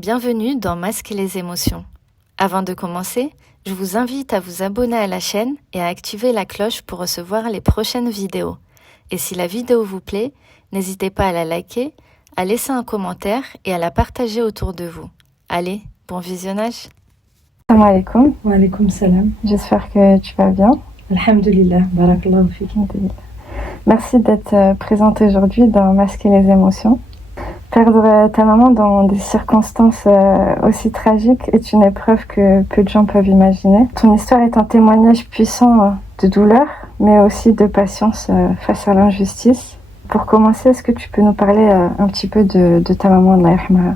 Bienvenue dans Masquer les émotions. Avant de commencer, je vous invite à vous abonner à la chaîne et à activer la cloche pour recevoir les prochaines vidéos. Et si la vidéo vous plaît, n'hésitez pas à la liker, à laisser un commentaire et à la partager autour de vous. Allez, bon visionnage. Salam alaikum. Wa alaikum salam. J'espère que tu vas bien. Alhamdulillah, barakallahu fik. Merci d'être présente aujourd'hui dans Masquer les émotions. Perdre ta maman dans des circonstances aussi tragiques est une épreuve que peu de gens peuvent imaginer. Ton histoire est un témoignage puissant de douleur, mais aussi de patience face à l'injustice. Pour commencer, est-ce que tu peux nous parler un petit peu de ta maman, Allah yarhamaha?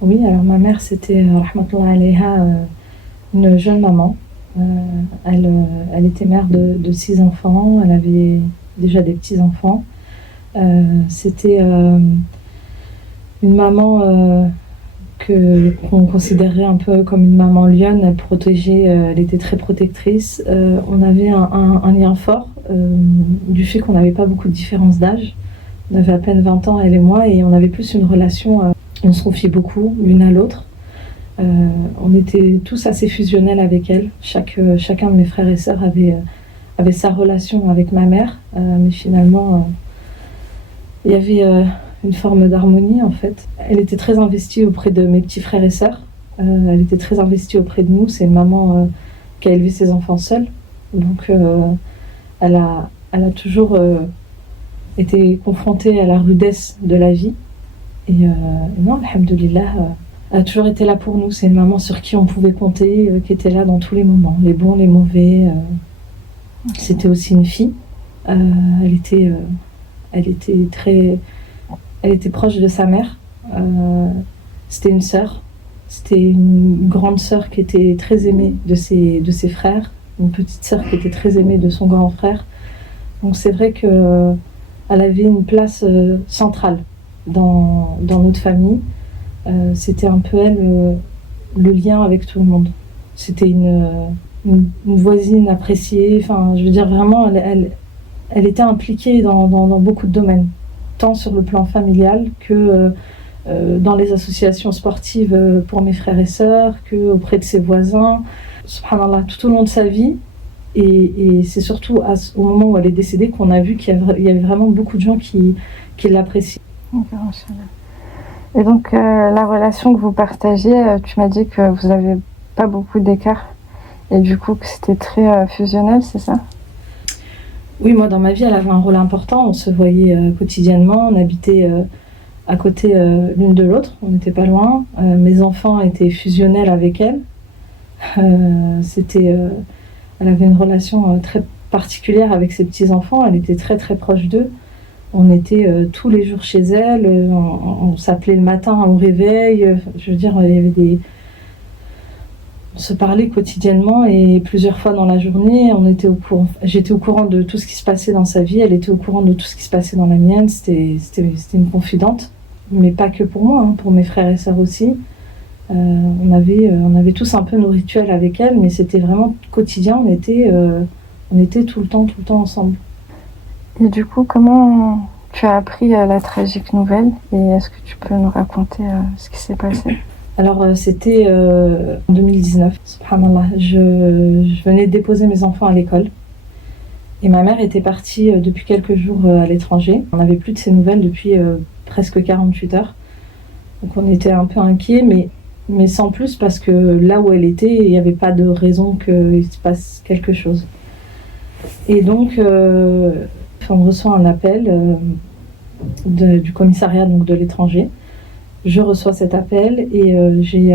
Oui, alors ma mère, c'était, rahmatullah alayha, une jeune maman. Elle était mère de 6 enfants, elle avait déjà des petits-enfants. C'était une maman qu'on considérait un peu comme une maman lionne. Elle protégeait, elle était très protectrice. On avait un lien fort du fait qu'on n'avait pas beaucoup de différence d'âge. On avait à peine 20 ans, elle et moi, et on avait plus une relation, on se confiait beaucoup l'une à l'autre. On était tous assez fusionnels avec elle. Chacun de mes frères et sœurs avait sa relation avec ma mère, mais finalement, il y avait une forme d'harmonie en fait. Elle était très investie auprès de mes petits frères et sœurs. Elle était très investie auprès de nous. C'est une maman qui a élevé ses enfants seule. Donc elle a toujours été confrontée à la rudesse de la vie. Et non, alhamdoulilah, elle a toujours été là pour nous. C'est une maman sur qui on pouvait compter, qui était là dans tous les moments, les bons, les mauvais. C'était aussi une fille. Elle était proche de sa mère. C'était une sœur. C'était une grande sœur qui était très aimée de ses frères. Une petite sœur qui était très aimée de son grand frère. Donc c'est vrai qu'elle avait une place centrale dans notre famille. C'était un peu elle, le lien avec tout le monde. C'était une voisine appréciée. Enfin, je veux dire, vraiment, elle était impliquée dans beaucoup de domaines, tant sur le plan familial que dans les associations sportives pour mes frères et sœurs, que auprès de ses voisins. Subhanallah, tout au long de sa vie. Et c'est surtout au moment où elle est décédée qu'on a vu qu'il y avait vraiment beaucoup de gens qui l'appréciaient. Et donc, la relation que vous partagez, tu m'as dit que vous n'avez pas beaucoup d'écart. Et du coup, que c'était très fusionnel, c'est ça? Oui, moi, dans ma vie, elle avait un rôle important. On se voyait quotidiennement. On habitait à côté l'une de l'autre. On n'était pas loin. Mes enfants étaient fusionnels avec elle. Elle avait une relation très particulière avec ses petits-enfants. Elle était très, très proche d'eux. On était tous les jours chez elle. On s'appelait le matin au réveil. Je veux dire, il y avait on se parlait quotidiennement et plusieurs fois dans la journée, j'étais au courant de tout ce qui se passait dans sa vie, elle était au courant de tout ce qui se passait dans la mienne. C'était une confidente, mais pas que pour moi, pour mes frères et sœurs aussi. On avait tous un peu nos rituels avec elle, mais c'était vraiment quotidien. On était tout le temps ensemble. Et du coup, comment tu as appris la tragique nouvelle et est-ce que tu peux nous raconter ce qui s'est passé? Alors c'était en 2019, subhanallah, je venais de déposer mes enfants à l'école et ma mère était partie depuis quelques jours à l'étranger. On n'avait plus de ses nouvelles depuis presque 48 heures. Donc on était un peu inquiets, mais sans plus parce que là où elle était, il n'y avait pas de raison qu'il se passe quelque chose. Et donc on reçoit un appel du commissariat donc, de l'étranger. Je reçois cet appel et j'ai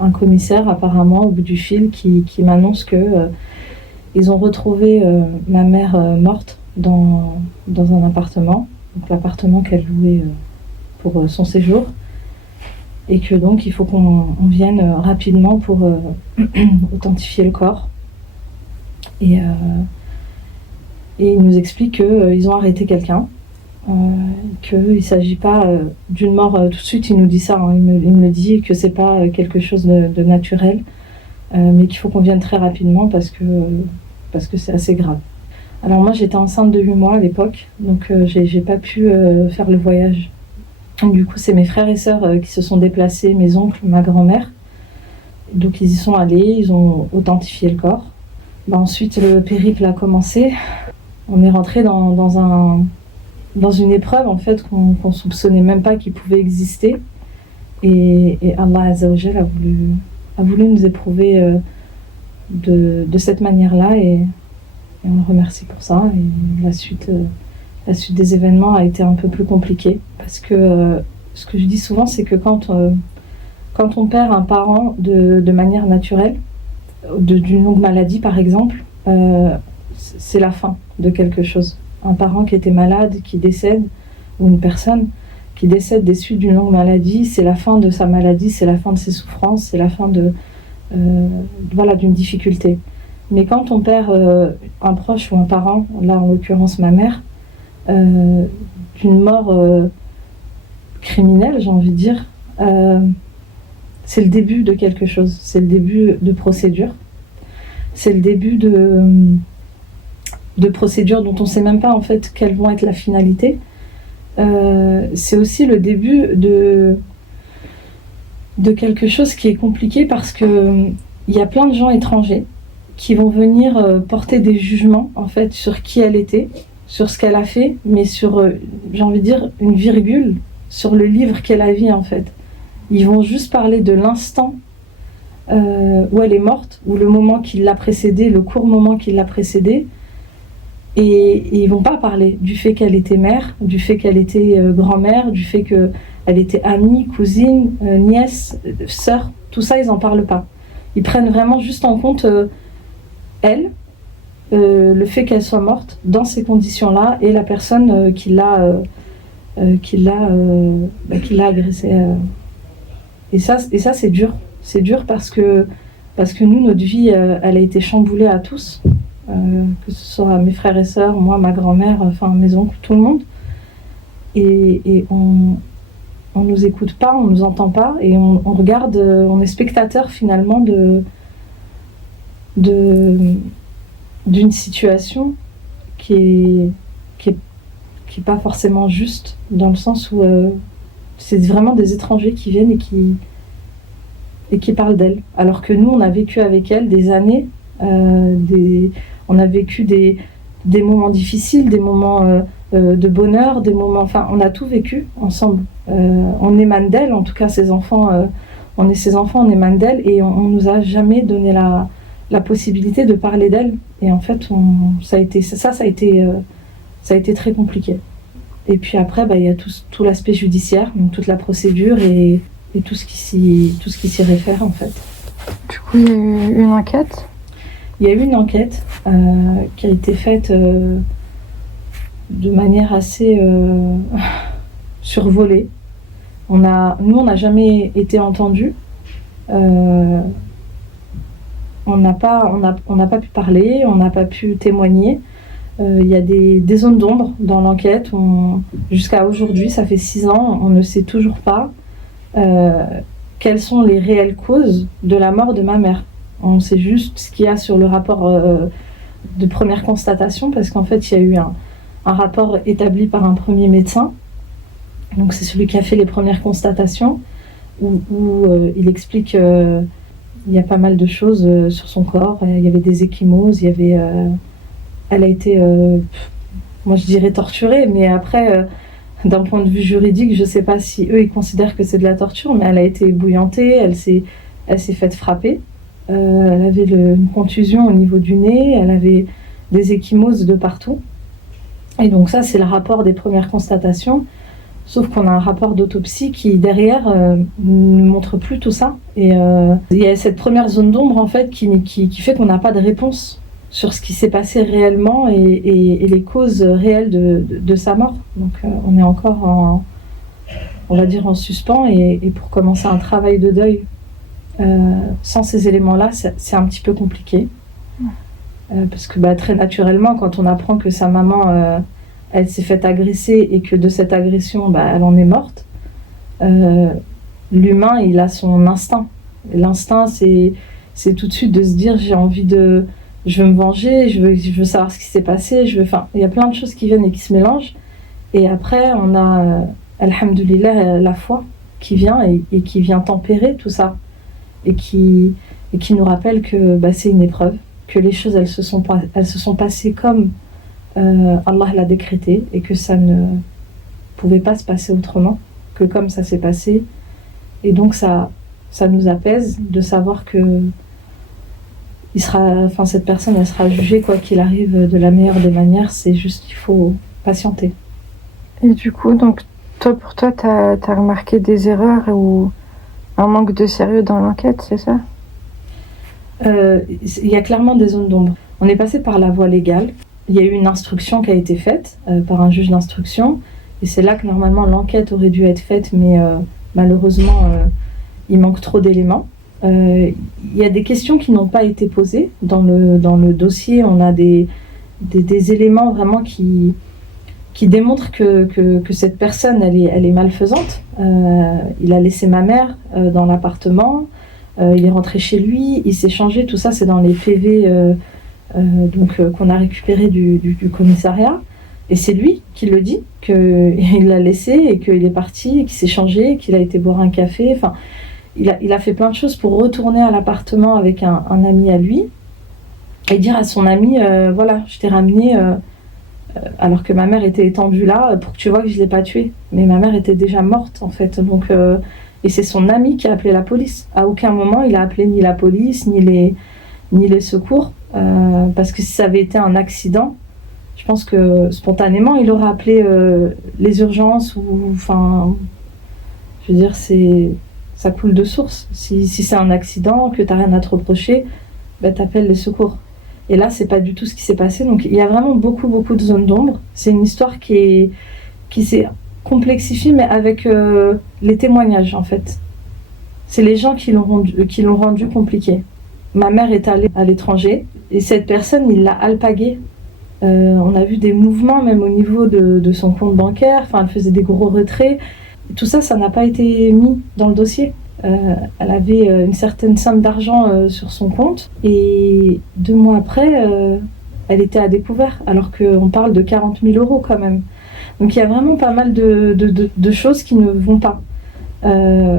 un commissaire apparemment au bout du fil qui m'annonce que ils ont retrouvé ma mère morte dans un appartement, donc l'appartement qu'elle louait pour son séjour, et que donc il faut qu'on vienne rapidement pour authentifier le corps. Et il nous explique qu'ils ont arrêté quelqu'un. Qu'il ne s'agit pas d'une mort tout de suite, il nous dit ça, il me dit que c'est pas quelque chose de naturel, mais qu'il faut qu'on vienne très rapidement parce que c'est assez grave. Alors moi j'étais enceinte de 8 mois à l'époque, donc j'ai pas pu faire le voyage Du coup, c'est mes frères et sœurs qui se sont déplacés, mes oncles, ma grand-mère. Donc ils y sont allés, ils ont authentifié le corps. Ensuite, le périple a commencé. On est rentré dans une épreuve en fait qu'on soupçonnait même pas qu'il pouvait exister. Et Allah Azza wa Jal a voulu nous éprouver de cette manière-là et on le remercie pour ça. Et la suite des événements a été un peu plus compliquée parce que ce que je dis souvent, c'est que quand on perd un parent de manière naturelle, d'une longue maladie par exemple, c'est la fin de quelque chose. Un parent qui était malade, qui décède, ou une personne qui décède des suites d'une longue maladie, c'est la fin de sa maladie, c'est la fin de ses souffrances, c'est la fin d'une difficulté. Mais quand on perd un proche ou un parent, là en l'occurrence ma mère, d'une mort criminelle, j'ai envie de dire, c'est le début de quelque chose, c'est le début de procédure, c'est le début de procédures dont on ne sait même pas en fait quelles vont être la finalité. C'est aussi le début de quelque chose qui est compliqué parce que il y a plein de gens étrangers qui vont venir porter des jugements en fait sur qui elle était, sur ce qu'elle a fait, mais sur, j'ai envie de dire, une virgule sur le livre qu'elle a vu en fait. Ils vont juste parler de l'instant où elle est morte, ou le moment qui l'a précédée, le court moment qui l'a précédée, et ils vont pas parler du fait qu'elle était mère, du fait qu'elle était grand-mère, du fait qu'elle était amie, cousine, nièce, sœur, tout ça ils en parlent pas. Ils prennent vraiment juste en compte elle, le fait qu'elle soit morte dans ces conditions-là et la personne qui l'a agressée. Et ça c'est dur. C'est dur parce que nous, notre vie, elle a été chamboulée à tous, que ce soit mes frères et sœurs, moi, ma grand-mère, enfin mes oncles, tout le monde. Et on nous écoute pas, on nous entend pas, et on regarde, on est spectateur finalement d'une situation qui est pas forcément juste, dans le sens où c'est vraiment des étrangers qui viennent et qui parlent d'elle. Alors que nous, on a vécu avec elle des années, on a vécu des moments difficiles, des moments de bonheur, des moments... Enfin, on a tout vécu ensemble. On émane d'elle, en tout cas ses enfants, on est ses enfants, on émane d'elle, et on nous a jamais donné la possibilité de parler d'elle. Et en fait, ça a été très compliqué. Et puis après, il y a tout l'aspect judiciaire, donc toute la procédure et tout ce qui s'y réfère en fait. Du coup, il y a eu une enquête ? Il y a eu une enquête qui a été faite de manière assez survolée. Nous, on n'a jamais été entendus. On n'a pas pu parler, on n'a pas pu témoigner. Il y a des zones d'ombre dans l'enquête. Jusqu'à aujourd'hui, ça fait 6 ans, on ne sait toujours pas quelles sont les réelles causes de la mort de ma mère. On sait juste ce qu'il y a sur le rapport de première constatation, parce qu'en fait, il y a eu un rapport établi par un premier médecin. Donc c'est celui qui a fait les premières constatations, où il explique qu'il y a pas mal de choses sur son corps. Il y avait des ecchymoses, elle a été, moi je dirais torturée, mais après, d'un point de vue juridique, je ne sais pas si eux ils considèrent que c'est de la torture, mais elle a été ébouillantée, elle s'est faite frapper. Elle avait une contusion au niveau du nez, elle avait des ecchymoses de partout. Et donc ça, c'est le rapport des premières constatations. Sauf qu'on a un rapport d'autopsie qui, derrière, ne montre plus tout ça. Et il y a cette première zone d'ombre, en fait, qui fait qu'on n'a pas de réponse sur ce qui s'est passé réellement et les causes réelles de sa mort. Donc on est encore on va dire en suspens, et pour commencer un travail de deuil sans ces éléments-là, c'est un petit peu compliqué. Parce que très naturellement, quand on apprend que sa maman elle s'est faite agresser et que de cette agression elle en est morte, l'humain il a son instinct. L'instinct c'est tout de suite de se dire je veux me venger, je veux savoir ce qui s'est passé, il y a plein de choses qui viennent et qui se mélangent. Et après, on a alhamdoulilah, la foi qui vient et qui vient tempérer tout ça et qui nous rappelle que c'est une épreuve, que les choses elles se sont passées comme Allah l'a décrété et que ça ne pouvait pas se passer autrement que comme ça s'est passé. Et donc ça nous apaise de savoir que cette personne elle sera jugée quoi qu'il arrive de la meilleure des manières. C'est juste qu'il faut patienter. Et du coup, donc pour toi, t'as remarqué des erreurs ou un manque de sérieux dans l'enquête, c'est ça? Il y a clairement des zones d'ombre. On est passé par la voie légale. Il y a eu une instruction qui a été faite par un juge d'instruction. Et c'est là que normalement l'enquête aurait dû être faite, mais malheureusement, il manque trop d'éléments. Il y a des questions qui n'ont pas été posées. Dans le dossier, on a des éléments vraiment qui démontrent que cette personne, elle est malfaisante. Il a laissé ma mère dans l'appartement. Il est rentré chez lui, il s'est changé. Tout ça, c'est dans les PV qu'on a récupéré du commissariat. Et c'est lui qui le dit, qu'il l'a laissé et qu'il est parti, et qu'il s'est changé, qu'il a été boire un café. Enfin, il a fait plein de choses pour retourner à l'appartement avec un ami à lui et dire à son ami, voilà, je t'ai ramené alors que ma mère était étendue là pour que tu vois que je ne l'ai pas tuée. Mais ma mère était déjà morte en fait. Donc, et c'est son ami qui a appelé la police. À aucun moment il a appelé ni la police ni les secours parce que si ça avait été un accident, je pense que spontanément il aurait appelé les urgences enfin, je veux dire, ça coule de source. Si c'est un accident, que t'as rien à te reprocher, t'appelles les secours. Et là, c'est pas du tout ce qui s'est passé. Donc il y a vraiment beaucoup de zones d'ombre. C'est une histoire qui s'est complexifiée, mais avec les témoignages en fait. C'est les gens qui l'ont rendu compliqué. Ma mère est allée à l'étranger et cette personne, il l'a alpaguée. On a vu des mouvements même au niveau de son compte bancaire. Enfin, elle faisait des gros retraits. Tout ça, ça n'a pas été mis dans le dossier. Elle avait une certaine somme d'argent sur son compte et 2 mois après, elle était à découvert, alors qu'on parle de 40 000 € quand même. Donc il y a vraiment pas mal de choses qui ne vont pas.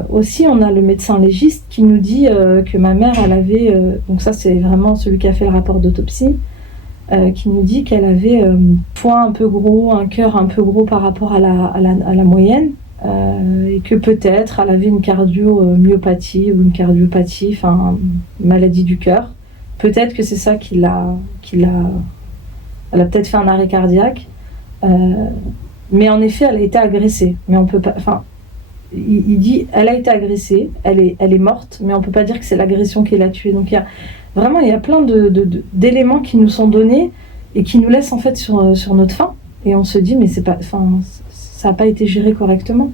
Aussi, on a le médecin légiste qui nous dit que ma mère, elle avait, donc ça c'est vraiment celui qui a fait le rapport d'autopsie, qui nous dit qu'elle avait un foie un peu gros, un cœur un peu gros par rapport à la moyenne. Et que peut-être elle avait une cardiomyopathie ou une cardiopathie, enfin une maladie du cœur. Peut-être que c'est ça elle a peut-être fait un arrêt cardiaque, mais en effet elle a été agressée. Mais on peut pas, enfin, il dit elle a été agressée, elle est morte, mais on peut pas dire que c'est l'agression qui l'a tuée. Donc il y a plein d'éléments qui nous sont donnés et qui nous laissent en fait sur notre faim. Et on se dit mais c'est pas, enfin, ça n'a pas été géré correctement.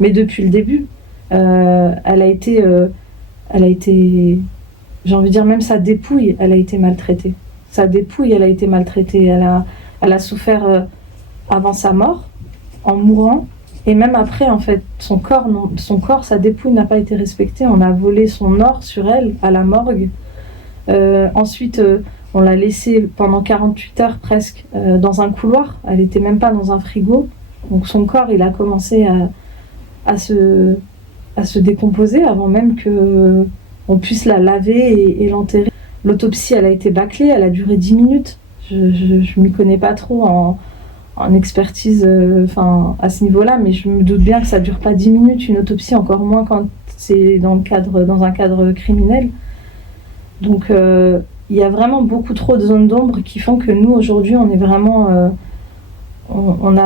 Mais depuis le début, elle a été, j'ai envie de dire même sa dépouille, elle a été maltraitée. Sa dépouille, elle a été maltraitée. Elle a souffert avant sa mort, en mourant, et même après, en fait, son corps, sa dépouille n'a pas été respectée. On a volé son or sur elle à la morgue. Ensuite, on l'a laissée pendant 48 heures presque dans un couloir. Elle n'était même pas dans un frigo. Donc son corps, il a commencé à se décomposer avant même qu'on puisse la laver et l'enterrer. L'autopsie, elle a été bâclée, elle a duré 10 minutes. Je ne m'y connais pas trop en expertise à ce niveau-là, mais je me doute bien que ça ne dure pas 10 minutes, une autopsie, encore moins quand c'est dans un cadre criminel. Donc il y a vraiment beaucoup trop de zones d'ombre qui font que nous, aujourd'hui, on est vraiment... on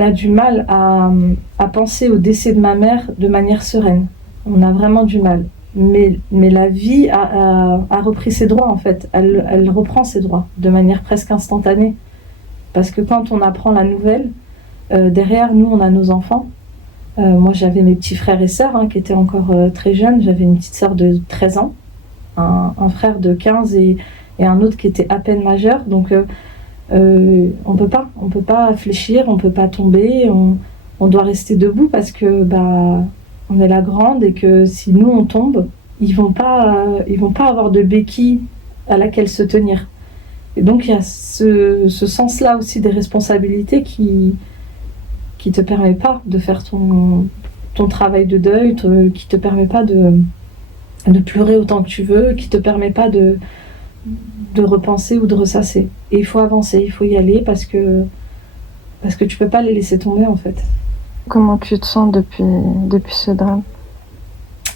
a du mal à penser au décès de ma mère de manière sereine. On a vraiment du mal. Mais la vie a repris ses droits, en fait. Elle reprend ses droits de manière presque instantanée. Parce que quand on apprend la nouvelle, derrière nous, on a nos enfants. Moi, j'avais mes petits frères et sœurs qui étaient encore très jeunes. J'avais une petite sœur de 13 ans, un frère de 15 et un autre qui était à peine majeur. Donc, on peut pas fléchir, on peut pas tomber, on doit rester debout parce que on est la grande et que si nous on tombe, ils vont pas avoir de béquille à laquelle se tenir. Et donc il y a ce sens-là aussi des responsabilités qui qui te permet pas de faire ton travail de deuil, qui te permet pas de pleurer autant que tu veux, qui te permet pas de repenser ou de ressasser. Et il faut avancer, il faut y aller parce que tu peux pas les laisser tomber en fait. Comment tu te sens depuis ce drame?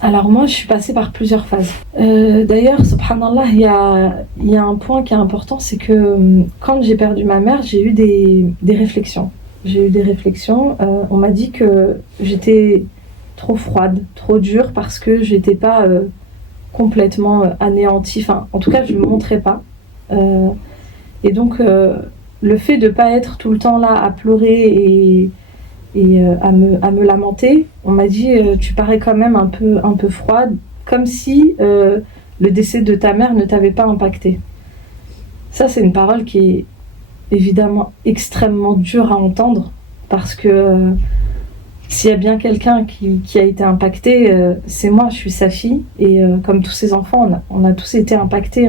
Alors moi, je suis passée par plusieurs phases. D'ailleurs, subhanallah, il y a un point qui est important, c'est que quand j'ai perdu ma mère, j'ai eu des réflexions. J'ai eu des réflexions. On m'a dit que j'étais trop froide, trop dure, parce que j'étais pas complètement anéantie. Enfin, en tout cas, je ne me montrais pas. Et donc, le fait de ne pas être tout le temps là à pleurer et à me lamenter, on m'a dit tu parais quand même un peu froide, comme si le décès de ta mère ne t'avait pas impacté. Ça, c'est une parole qui est évidemment extrêmement dure à entendre, parce que s'il y a bien quelqu'un qui a été impacté, c'est moi, je suis sa fille, et comme tous ces enfants, on a tous été impactés,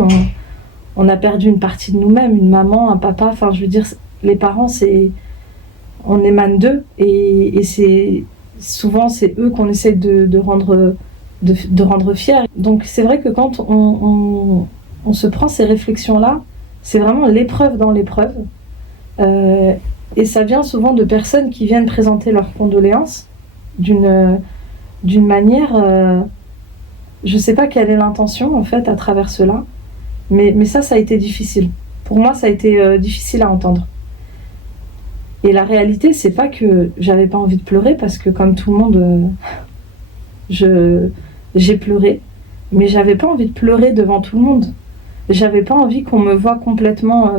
on a perdu une partie de nous-mêmes, une maman, un papa, enfin je veux dire, les parents, on émane d'eux, et souvent c'est eux qu'on essaie de rendre fiers. Donc c'est vrai que quand on se prend ces réflexions-là, c'est vraiment l'épreuve dans l'épreuve. Et ça vient souvent de personnes qui viennent présenter leurs condoléances d'une manière... je ne sais pas quelle est l'intention en fait à travers cela, mais ça a été difficile. Pour moi, ça a été difficile à entendre. Et la réalité, c'est pas que j'avais pas envie de pleurer, parce que comme tout le monde, j'ai pleuré, mais j'avais pas envie de pleurer devant tout le monde. J'avais pas envie qu'on me voie complètement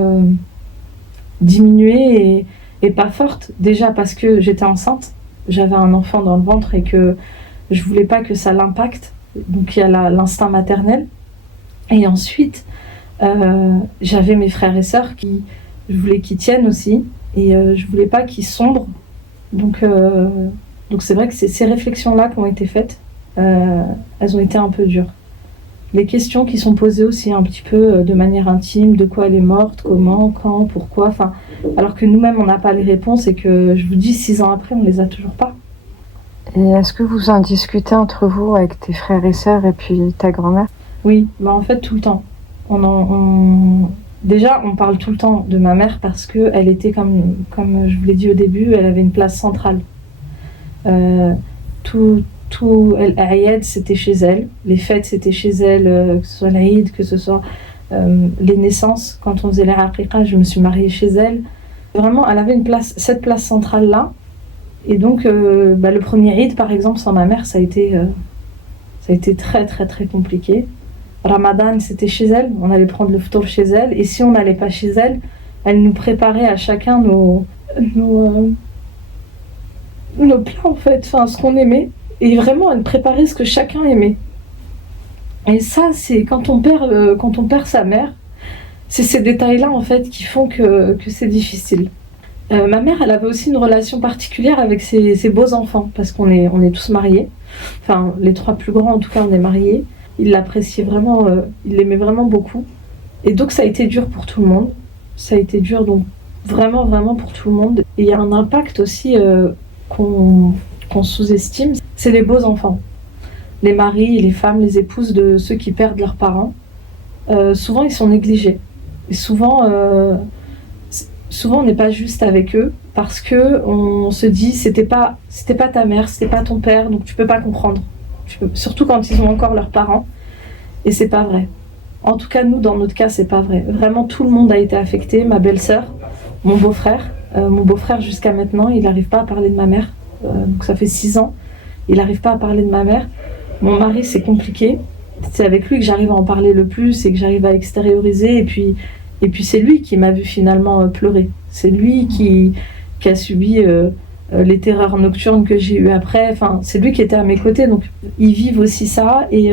diminuée et pas forte. Déjà parce que j'étais enceinte, j'avais un enfant dans le ventre et que je voulais pas que ça l'impacte. Donc il y a l'instinct maternel. Et ensuite, j'avais mes frères et sœurs je voulais qu'ils tiennent aussi. Et je voulais pas qu'ils sombrent. Donc c'est vrai que c'est ces réflexions-là qui ont été faites. Elles ont été un peu dures. Les questions qui sont posées aussi un petit peu de manière intime, de quoi elle est morte, comment, quand, pourquoi, enfin, alors que nous-mêmes on n'a pas les réponses, et que je vous dis 6 ans après on les a toujours pas. Et est-ce que vous en discutez entre vous avec tes frères et sœurs et puis ta grand-mère? Oui, en fait tout le temps. Déjà, on parle tout le temps de ma mère parce qu'elle était, comme je vous l'ai dit au début, elle avait une place centrale. L'Aïd, c'était chez elle. Les fêtes, c'était chez elle, que ce soit l'Aïd, que ce soit les naissances. Quand on faisait les aqiqa, je me suis mariée chez elle. Vraiment, elle avait cette place centrale-là. Et donc, le premier Eid, par exemple, sans ma mère, ça a été très, très, très compliqué. Ramadan, c'était chez elle, on allait prendre le ftour chez elle, et si on n'allait pas chez elle, elle nous préparait à chacun nos plats en fait, enfin ce qu'on aimait, et vraiment elle préparait ce que chacun aimait. Et ça, c'est quand on perd sa mère, c'est ces détails-là en fait qui font que c'est difficile. Ma mère, elle avait aussi une relation particulière avec ses beaux enfants, parce qu'on est tous mariés, enfin les 3 plus grands en tout cas, on est mariés. Il l'appréciait vraiment, il l'aimait vraiment beaucoup. Et donc ça a été dur pour tout le monde. Ça a été dur donc vraiment, vraiment pour tout le monde. Et il y a un impact aussi qu'on sous-estime, c'est les beaux enfants. Les maris, les femmes, les épouses de ceux qui perdent leurs parents. Souvent ils sont négligés. Et souvent on n'est pas juste avec eux, parce qu'on se dit c'était pas ta mère, c'était pas ton père, donc tu peux pas comprendre. Surtout quand ils ont encore leurs parents, et c'est pas vrai. En tout cas, nous, dans notre cas, c'est pas vrai. Vraiment, tout le monde a été affecté. Ma belle-sœur, mon beau-frère, jusqu'à maintenant, il n'arrive pas à parler de ma mère. Donc ça fait 6 ans, il n'arrive pas à parler de ma mère. Mon mari, c'est compliqué. C'est avec lui que j'arrive à en parler le plus et que j'arrive à extérioriser. Et puis c'est lui qui m'a vu finalement pleurer. C'est lui qui a subi les terreurs nocturnes que j'ai eues après. Enfin, c'est lui qui était à mes côtés. Donc ils vivent aussi ça, et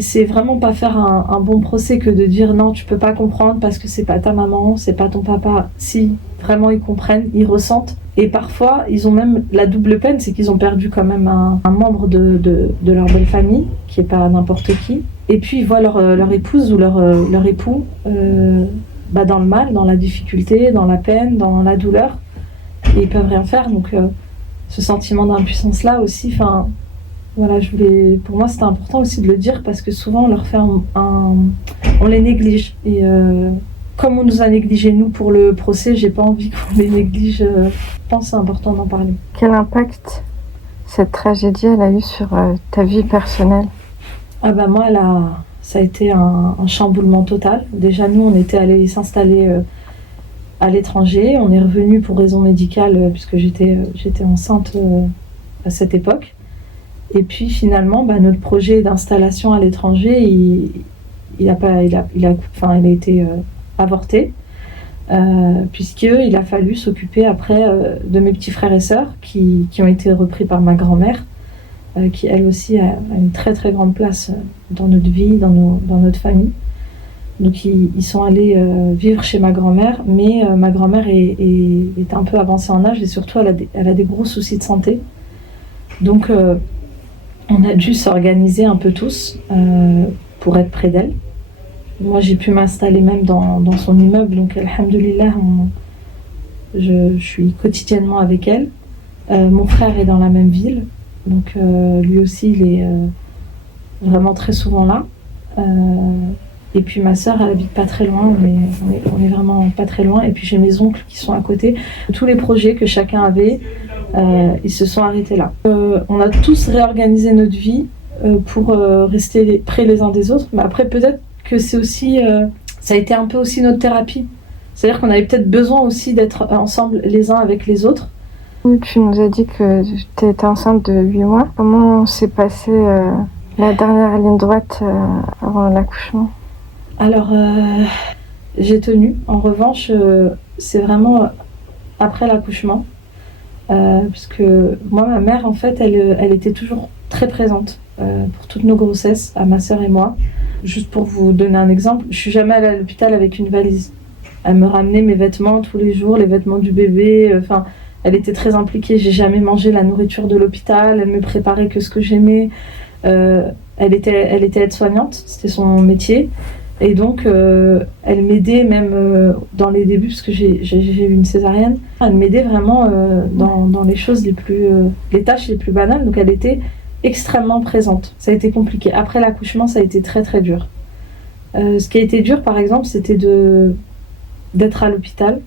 c'est vraiment pas faire un bon procès que de dire non, tu peux pas comprendre parce que c'est pas ta maman, c'est pas ton papa. Si, vraiment ils comprennent, ils ressentent. Et parfois, ils ont même la double peine, c'est qu'ils ont perdu quand même un membre de leur belle famille, qui est pas n'importe qui. Et puis ils voient leur épouse ou leur époux dans le mal, dans la difficulté, dans la peine, dans la douleur. et ils peuvent rien faire. Donc ce sentiment d'impuissance là aussi, enfin voilà, pour moi c'était important aussi de le dire parce que souvent on leur fait on les néglige et comme on nous a négligé nous pour le procès, j'ai pas envie qu'on les néglige. Je pense que c'est important d'en parler. Quel impact cette tragédie elle a eu sur ta vie personnelle? Ah bah moi ça a été un chamboulement total. Déjà nous on était allés s'installer à l'étranger, on est revenu pour raison médicale puisque j'étais enceinte à cette époque. Et puis finalement notre projet d'installation à l'étranger il a été avorté. Puisqu'il a fallu s'occuper après de mes petits frères et sœurs qui ont été repris par ma grand-mère, qui elle aussi a une très très grande place dans notre vie, dans notre famille. Donc ils sont allés vivre chez ma grand-mère, mais ma grand-mère est un peu avancée en âge et surtout elle a des gros soucis de santé. Donc on a dû s'organiser un peu tous pour être près d'elle. Moi, j'ai pu m'installer même dans son immeuble, donc alhamdoulilah, je suis quotidiennement avec elle. Mon frère est dans la même ville, donc lui aussi, il est vraiment très souvent là. Et puis ma sœur, elle habite pas très loin, on est vraiment pas très loin. Et puis j'ai mes oncles qui sont à côté. Tous les projets que chacun avait, ils se sont arrêtés là. On a tous réorganisé notre vie pour rester près les uns des autres, mais après peut-être que c'est aussi, ça a été un peu aussi notre thérapie. C'est-à-dire qu'on avait peut-être besoin aussi d'être ensemble les uns avec les autres. Oui, tu nous as dit que tu étais enceinte de 8 mois. Comment s'est passée la dernière ligne droite avant l'accouchement? Alors, j'ai tenu. En revanche, c'est vraiment après l'accouchement. Puisque moi, ma mère, en fait, elle était toujours très présente pour toutes nos grossesses, à ma sœur et moi. Juste pour vous donner un exemple, je suis jamais allée à l'hôpital avec une valise. Elle me ramenait mes vêtements tous les jours, les vêtements du bébé. Enfin, elle était très impliquée. J'ai jamais mangé la nourriture de l'hôpital. Elle me préparait que ce que j'aimais. Elle était aide-soignante, c'était son métier. Et donc, elle m'aidait même dans les débuts, parce que j'ai eu une césarienne. Elle m'aidait vraiment dans les choses les tâches les plus banales. Donc, elle était extrêmement présente. Ça a été compliqué. Après l'accouchement, ça a été très très dur. Ce qui a été dur, par exemple, c'était d'être à l'hôpital,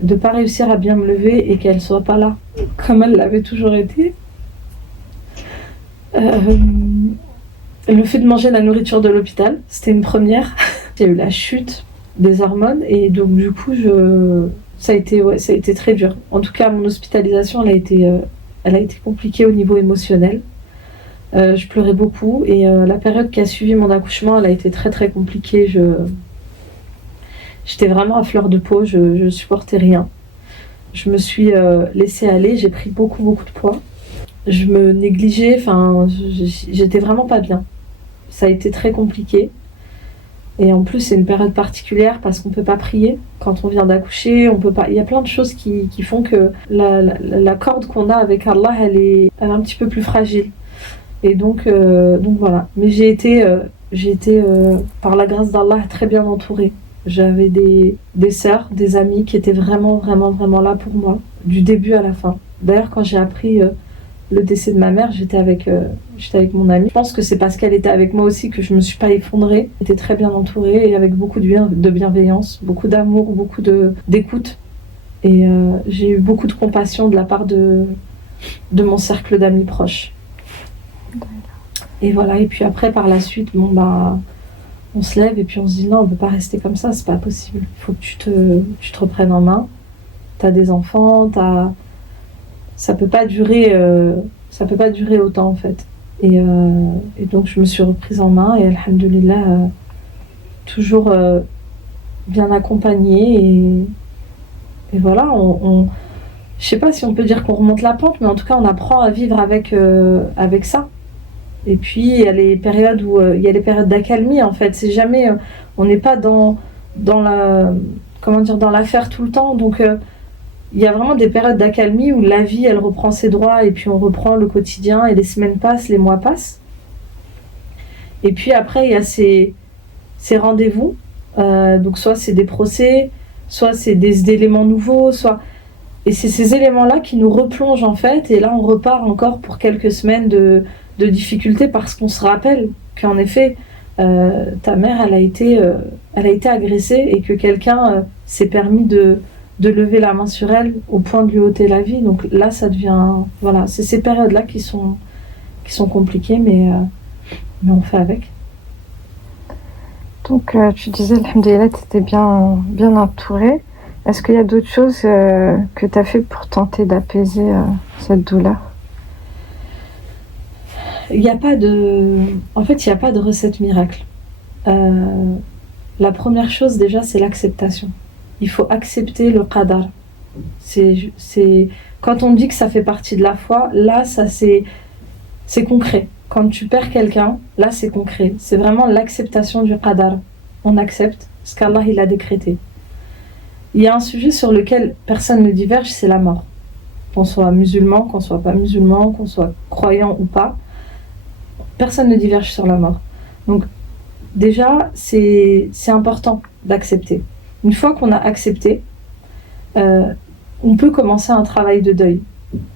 de pas réussir à bien me lever et qu'elle soit pas là, comme elle l'avait toujours été. Le fait de manger la nourriture de l'hôpital, c'était une première. Il y a eu la chute des hormones et donc du coup, ça a été très dur. En tout cas, mon hospitalisation, elle a été compliquée au niveau émotionnel. Je pleurais beaucoup et la période qui a suivi mon accouchement, elle a été très très compliquée. J'étais vraiment à fleur de peau, je supportais rien. Je me suis laissée aller, j'ai pris beaucoup beaucoup de poids. Je me négligeais, j'étais vraiment pas bien. Ça a été très compliqué. Et en plus, c'est une période particulière parce qu'on peut pas prier quand on vient d'accoucher. On peut pas. Il y a plein de choses qui font que la corde qu'on a avec Allah, elle est un petit peu plus fragile. Et donc voilà. Mais j'ai été par la grâce d'Allah très bien entourée. J'avais des sœurs, des amis qui étaient vraiment vraiment vraiment là pour moi du début à la fin. D'ailleurs, quand j'ai appris le décès de ma mère, j'étais avec mon amie. Je pense que c'est parce qu'elle était avec moi aussi que je me suis pas effondrée. J'étais très bien entourée et avec beaucoup de bienveillance, beaucoup d'amour, beaucoup d'écoute. Et j'ai eu beaucoup de compassion de la part de mon cercle d'amis proches. Et voilà, et puis après, par la suite, on se lève et puis on se dit non, on peut pas rester comme ça, c'est pas possible. Il faut que tu te reprennes en main. T'as des enfants, ça peut pas durer autant en fait. Et donc je me suis reprise en main et alhamdoulilah, toujours bien accompagnée et voilà, je sais pas si on peut dire qu'on remonte la pente, mais en tout cas on apprend à vivre avec ça. Et puis il y a les périodes d'accalmie en fait. C'est jamais, on n'est pas dans l'affaire tout le temps. Donc il y a vraiment des périodes d'accalmie où la vie elle reprend ses droits et puis on reprend le quotidien et les semaines passent, les mois passent. Et puis après il y a ces rendez-vous. Donc soit c'est des procès, soit c'est des éléments nouveaux, soit Et c'est ces éléments-là qui nous replongent en fait, et là on repart encore pour quelques semaines de difficultés parce qu'on se rappelle qu'en effet, ta mère, elle a été agressée et que quelqu'un s'est permis de lever la main sur elle au point de lui ôter la vie. Donc là, ça devient... Voilà, c'est ces périodes-là qui sont compliquées, mais on fait avec. Donc, tu disais, alhamdoulilah, tu étais bien entourée. Est-ce qu'il y a d'autres choses que tu as fait pour tenter d'apaiser cette douleur? Il n'y a pas de... En fait, il n'y a pas de recette miracle. La première chose, déjà, c'est l'acceptation. Il faut accepter le qadar. Quand on dit que ça fait partie de la foi, là, c'est concret. Quand tu perds quelqu'un, là, c'est concret. C'est vraiment l'acceptation du qadar. On accepte ce qu'Allah il a décrété. Il y a un sujet sur lequel personne ne diverge, c'est la mort. Qu'on soit musulman, qu'on soit pas musulman, qu'on soit croyant ou pas, personne ne diverge sur la mort. Donc, déjà, c'est important d'accepter. Une fois qu'on a accepté, on peut commencer un travail de deuil.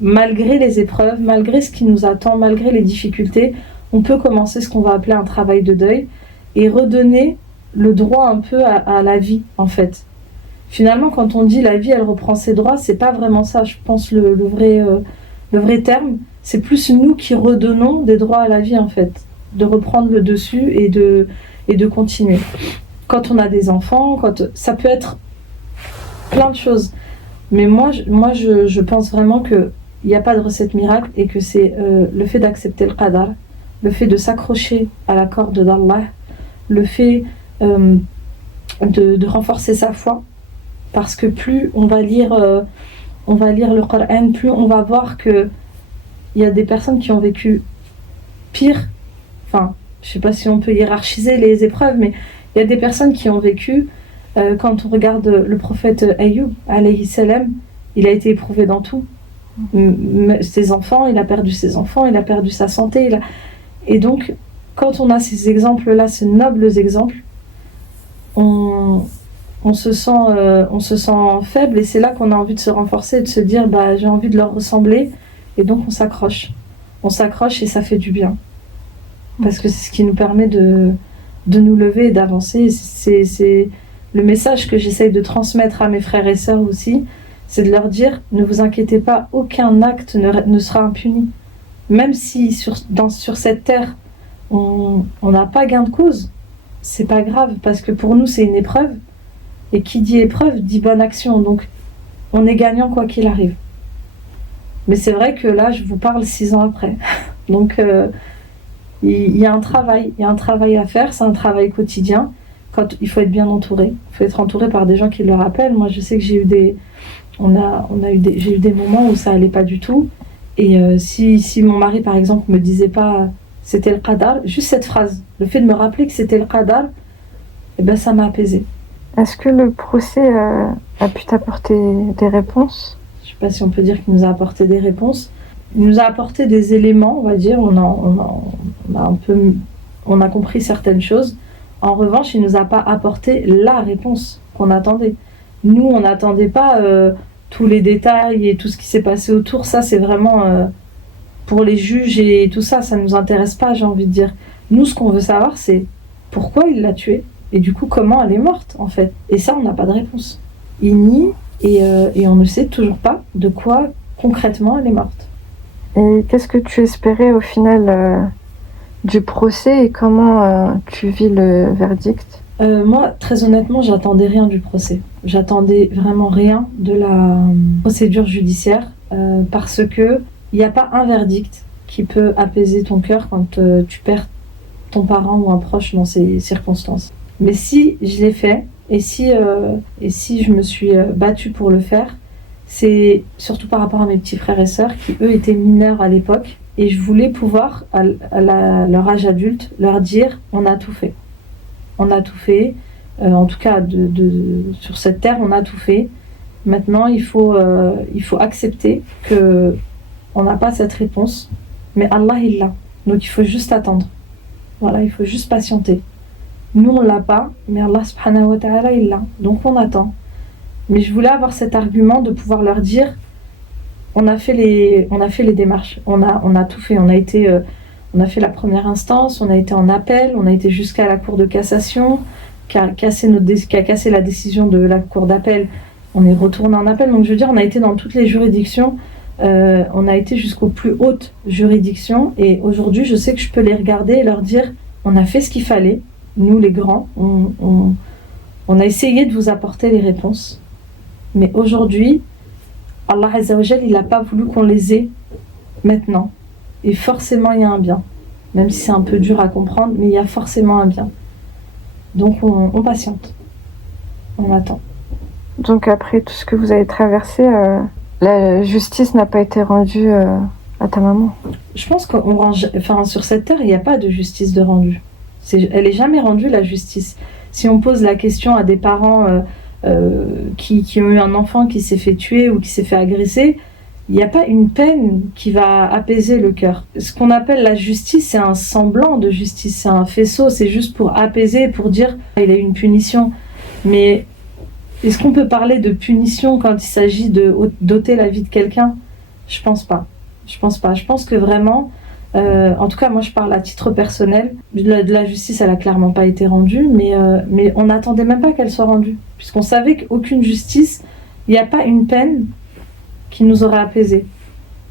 Malgré les épreuves, malgré ce qui nous attend, malgré les difficultés, on peut commencer ce qu'on va appeler un travail de deuil et redonner le droit un peu à la vie, en fait. Finalement, quand on dit la vie, elle reprend ses droits, c'est pas vraiment ça, je pense, le vrai terme. C'est plus nous qui redonnons des droits à la vie, en fait. De reprendre le dessus et de continuer. Quand on a des enfants, ça peut être plein de choses. Mais moi je pense vraiment qu'il n'y a pas de recette miracle et que c'est le fait d'accepter le qadar, le fait de s'accrocher à la corde d'Allah, le fait de renforcer sa foi. Parce que plus on va lire le Coran, plus on va voir qu'il y a des personnes qui ont vécu pire. Enfin, je ne sais pas si on peut hiérarchiser les épreuves, mais il y a des personnes qui ont vécu, quand on regarde le prophète Ayyub, alayhi salam, il a été éprouvé dans tout. Ses enfants, il a perdu ses enfants, il a perdu sa santé. Et donc, quand on a ces exemples-là, ces nobles exemples, on se sent faible et c'est là qu'on a envie de se renforcer et de se dire j'ai envie de leur ressembler et donc on s'accroche et ça fait du bien parce que c'est ce qui nous permet de nous lever et d'avancer. C'est le message que j'essaye de transmettre à mes frères et sœurs aussi, c'est de leur dire ne vous inquiétez pas, aucun acte ne sera impuni, même si sur cette terre on n'a pas gain de cause, c'est pas grave parce que pour nous c'est une épreuve. Et qui dit épreuve dit bonne action, donc on est gagnant quoi qu'il arrive. Mais c'est vrai que là, je vous parle 6 ans après. Donc il y a un travail à faire, c'est un travail quotidien. Il faut être bien entouré, il faut être entouré par des gens qui le rappellent. Moi, je sais que j'ai eu des moments où ça allait pas du tout. Et si mon mari, par exemple, me disait pas c'était le qadar, juste cette phrase, le fait de me rappeler que c'était le qadar, ça m'a apaisée. Est-ce que le procès a pu t'apporter des réponses? Je ne sais pas si on peut dire qu'il nous a apporté des réponses. Il nous a apporté des éléments, on va dire. On a compris certaines choses. En revanche, il ne nous a pas apporté la réponse qu'on attendait. Nous, on n'attendait pas tous les détails et tout ce qui s'est passé autour. Ça, c'est vraiment pour les juges et tout ça. Ça ne nous intéresse pas, j'ai envie de dire. Nous, ce qu'on veut savoir, c'est pourquoi il l'a tuée. Et du coup, comment elle est morte, en fait? Et ça, on n'a pas de réponse. Il nie et on ne sait toujours pas de quoi, concrètement, elle est morte. Et qu'est-ce que tu espérais, au final, du procès et comment tu vis le verdict? Moi, très honnêtement, j'attendais rien du procès. J'attendais vraiment rien de la procédure judiciaire parce que il n'y a pas un verdict qui peut apaiser ton cœur quand tu perds ton parent ou un proche dans ces circonstances. Mais si je l'ai fait, et si je me suis battue pour le faire, c'est surtout par rapport à mes petits frères et sœurs qui, eux, étaient mineurs à l'époque. Et je voulais pouvoir, à leur âge adulte, leur dire « on a tout fait ». On a tout fait, en tout cas sur cette terre, on a tout fait. Maintenant, il faut accepter qu'on n'a pas cette réponse, mais Allah, il l'a. Donc il faut juste attendre. Voilà, il faut juste patienter. Nous, on l'a pas, mais Allah subhanahu wa ta'ala, il l'a. Donc on attend. Mais je voulais avoir cet argument de pouvoir leur dire, on a fait les démarches, on a tout fait, on a fait la première instance, on a été en appel, on a été jusqu'à la Cour de cassation, qui a cassé la décision de la Cour d'appel, on est retourné en appel. Donc je veux dire, on a été dans toutes les juridictions, on a été jusqu'aux plus hautes juridictions, et aujourd'hui je sais que je peux les regarder et leur dire, on a fait ce qu'il fallait, nous les grands, on a essayé de vous apporter les réponses, mais aujourd'hui, Allah Azza wa Jal, il n'a pas voulu qu'on les ait maintenant. Et forcément, il y a un bien. Même si c'est un peu dur à comprendre, mais il y a forcément un bien. Donc, on patiente. On attend. Donc, après tout ce que vous avez traversé, la justice n'a pas été rendue à ta maman. Je pense sur cette terre, il n'y a pas de justice de rendue. Elle n'est jamais rendue, la justice. Si on pose la question à des parents qui ont eu un enfant qui s'est fait tuer ou qui s'est fait agresser, il n'y a pas une peine qui va apaiser le cœur. Ce qu'on appelle la justice, c'est un semblant de justice, c'est un faisceau, c'est juste pour apaiser, pour dire il a eu une punition. Mais est-ce qu'on peut parler de punition quand il s'agit d'ôter la vie de quelqu'un ? Je pense pas. Je pense que vraiment, en tout cas moi je parle à titre personnel, de la justice elle a clairement pas été rendue, mais on n'attendait même pas qu'elle soit rendue, puisqu'on savait qu'aucune justice, il n'y a pas une peine qui nous aurait apaisé.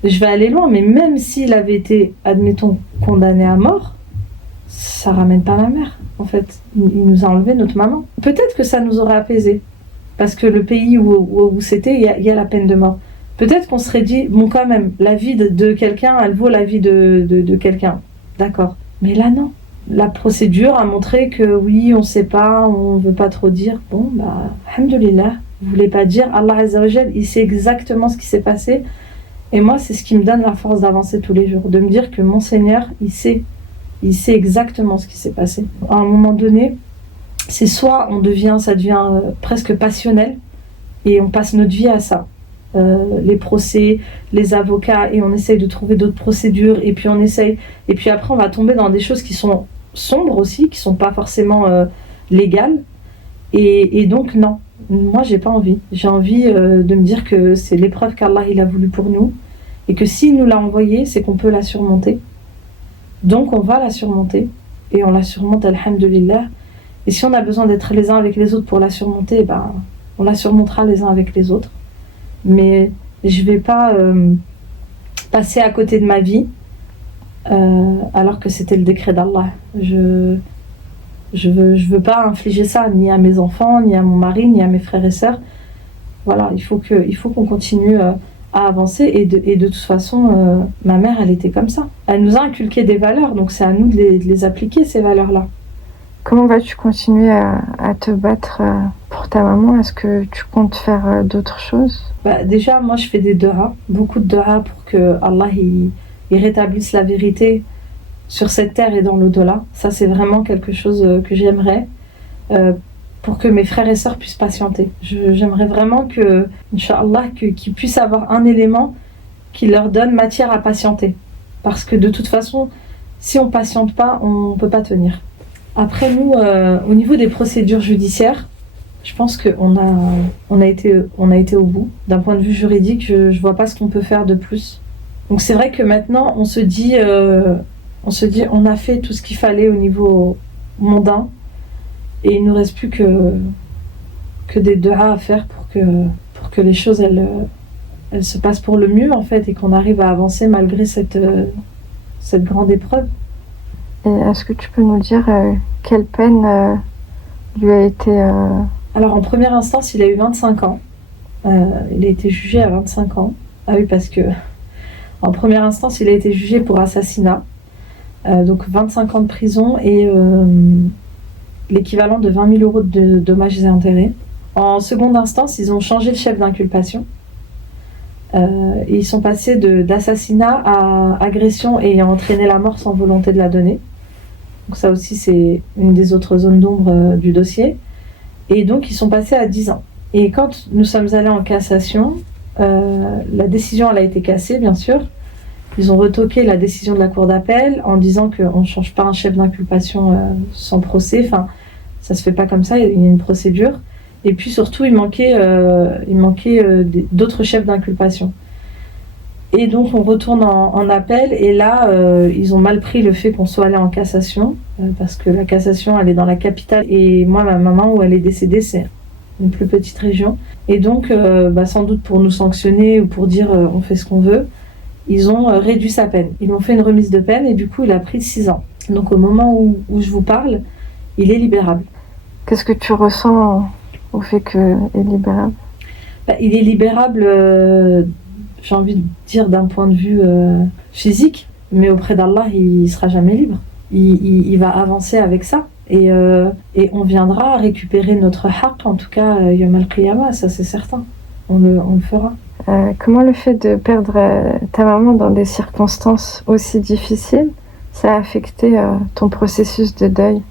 Je vais aller loin, mais même s'il avait été, admettons, condamné à mort, ça ramène pas ma mère, en fait. Il nous a enlevé notre maman. Peut-être que ça nous aurait apaisé, parce que le pays où c'était, il y a la peine de mort. Peut-être qu'on serait dit, bon quand même, la vie de quelqu'un, elle vaut la vie de quelqu'un. D'accord. Mais là non. La procédure a montré que oui, on sait pas, on veut pas trop dire. Bon, bah, alhamdoulilah. Vous voulez pas dire, Allah Azza wa Jal, il sait exactement ce qui s'est passé. Et moi, c'est ce qui me donne la force d'avancer tous les jours. De me dire que mon Seigneur, il sait exactement ce qui s'est passé. À un moment donné, c'est soit ça devient presque passionnel, et on passe notre vie à ça. Les procès, les avocats, et on essaye de trouver d'autres procédures, et puis après on va tomber dans des choses qui sont sombres aussi, qui sont pas forcément légales, et donc non, moi j'ai pas envie. J'ai envie de me dire que c'est l'épreuve qu'Allah il a voulu pour nous, et que s'il nous l'a envoyée, c'est qu'on peut la surmonter. Donc on va la surmonter, et on la surmonte, alhamdulillah. Et si on a besoin d'être les uns avec les autres pour la surmonter, ben, on la surmontera les uns avec les autres. Mais je ne vais pas passer à côté de ma vie alors que c'était le décret d'Allah. Je veux pas infliger ça ni à mes enfants, ni à mon mari, ni à mes frères et sœurs. Voilà, il faut qu'on continue à avancer. Et de toute façon, ma mère, elle était comme ça. Elle nous a inculqué des valeurs, donc c'est à nous de les appliquer, ces valeurs-là. Comment vas-tu continuer à te battre pour ta maman ? Est-ce que tu comptes faire d'autres choses ? Déjà, moi, je fais des du'a, beaucoup de du'a pour que Allah il rétablisse la vérité sur cette terre et dans l'au-delà. Ça, c'est vraiment quelque chose que j'aimerais pour que mes frères et sœurs puissent patienter. J'aimerais vraiment que, Inch'Allah, qu'ils puissent avoir un élément qui leur donne matière à patienter. Parce que de toute façon, si on ne patiente pas, on ne peut pas tenir. Après, nous, au niveau des procédures judiciaires, je pense qu'on a été au bout. D'un point de vue juridique, je ne vois pas ce qu'on peut faire de plus. Donc c'est vrai que maintenant, on se dit, on a fait tout ce qu'il fallait au niveau mondain, et il ne nous reste plus que des du'a à faire pour que les choses elles se passent pour le mieux, en fait, et qu'on arrive à avancer malgré cette grande épreuve. Et est-ce que tu peux nous dire quelle peine lui a été... Alors en première instance, il a eu 25 ans. Il a été jugé à 25 ans. Ah oui, parce que en première instance, il a été jugé pour assassinat. Donc 25 ans de prison et l'équivalent de 20 000 euros de dommages et intérêts. En seconde instance, ils ont changé le chef d'inculpation. Et ils sont passés d'assassinat à agression ayant entraîné la mort sans volonté de la donner. Donc ça aussi, c'est une des autres zones d'ombre du dossier. Et donc, ils sont passés à 10 ans. Et quand nous sommes allés en cassation, la décision elle a été cassée, bien sûr. Ils ont retoqué la décision de la cour d'appel en disant qu'on ne change pas un chef d'inculpation sans procès. Enfin, ça ne se fait pas comme ça, il y a une procédure. Et puis surtout, il manquait d'autres chefs d'inculpation. Et donc on retourne en appel et là ils ont mal pris le fait qu'on soit allé en cassation parce que la cassation elle est dans la capitale et moi ma maman où elle est décédée c'est une plus petite région et donc sans doute pour nous sanctionner ou pour dire on fait ce qu'on veut, ils ont réduit sa peine. Ils m'ont fait une remise de peine et du coup il a pris 6 ans. Donc au moment où je vous parle, il est libérable. Qu'est-ce que tu ressens au fait qu'il est libérable? Il est libérable, j'ai envie de dire d'un point de vue physique, mais auprès d'Allah, il ne sera jamais libre. Il va avancer avec ça. Et on viendra récupérer notre haqq, en tout cas, Yom al-Qiyamah, ça c'est certain. On le fera. Comment le fait de perdre ta maman dans des circonstances aussi difficiles, ça a affecté ton processus de deuil?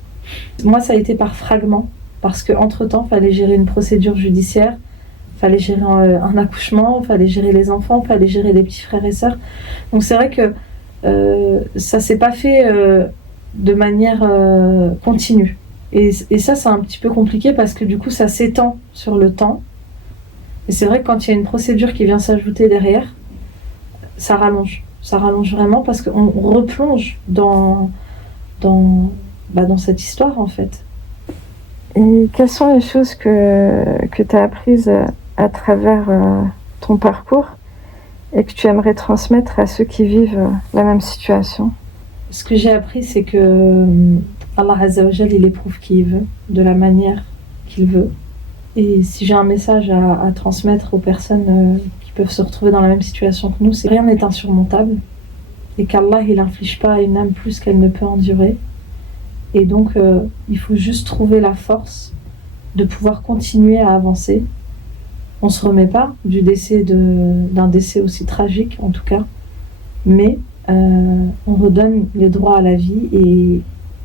Moi, ça a été par fragments, parce qu'entre-temps, il fallait gérer une procédure judiciaire, il fallait gérer un accouchement, il fallait gérer les enfants, il fallait gérer les petits frères et sœurs. Donc c'est vrai que ça ne s'est pas fait de manière continue. Et ça, c'est un petit peu compliqué parce que du coup, ça s'étend sur le temps. Et c'est vrai que quand il y a une procédure qui vient s'ajouter derrière, ça rallonge. Ça rallonge vraiment parce qu'on replonge dans cette histoire, en fait. Et quelles sont les choses que tu as apprises à travers ton parcours et que tu aimerais transmettre à ceux qui vivent la même situation? Ce que j'ai appris, c'est que Allah Azza wa Jal, il éprouve qui il veut, de la manière qu'il veut. Et si j'ai un message à transmettre aux personnes qui peuvent se retrouver dans la même situation que nous, c'est rien n'est insurmontable et qu'Allah, il n'inflige pas à une âme plus qu'elle ne peut endurer. Et donc, il faut juste trouver la force de pouvoir continuer à avancer. On ne se remet pas du décès d'un décès aussi tragique, en tout cas, mais on redonne les droits à la vie et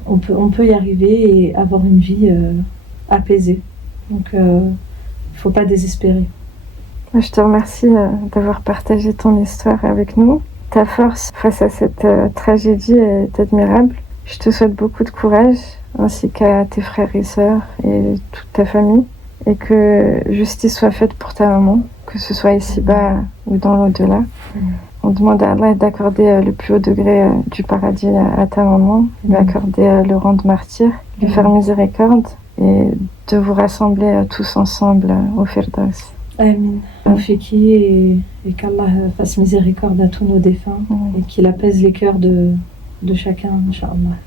on peut y arriver et avoir une vie apaisée. Donc, il ne faut pas désespérer. Je te remercie d'avoir partagé ton histoire avec nous. Ta force face à cette tragédie est admirable. Je te souhaite beaucoup de courage, ainsi qu'à tes frères et sœurs et toute ta famille, et que justice soit faite pour ta maman, que ce soit ici-bas ou dans l'au-delà. On demande à Allah d'accorder le plus haut degré du paradis à ta maman, lui accorder le rang de martyr, lui faire miséricorde et de vous rassembler tous ensemble au Firdaus. Amin. On fait qui et qu'Allah fasse miséricorde à tous nos défunts et qu'il apaise les cœurs de chacun, Inch'Allah.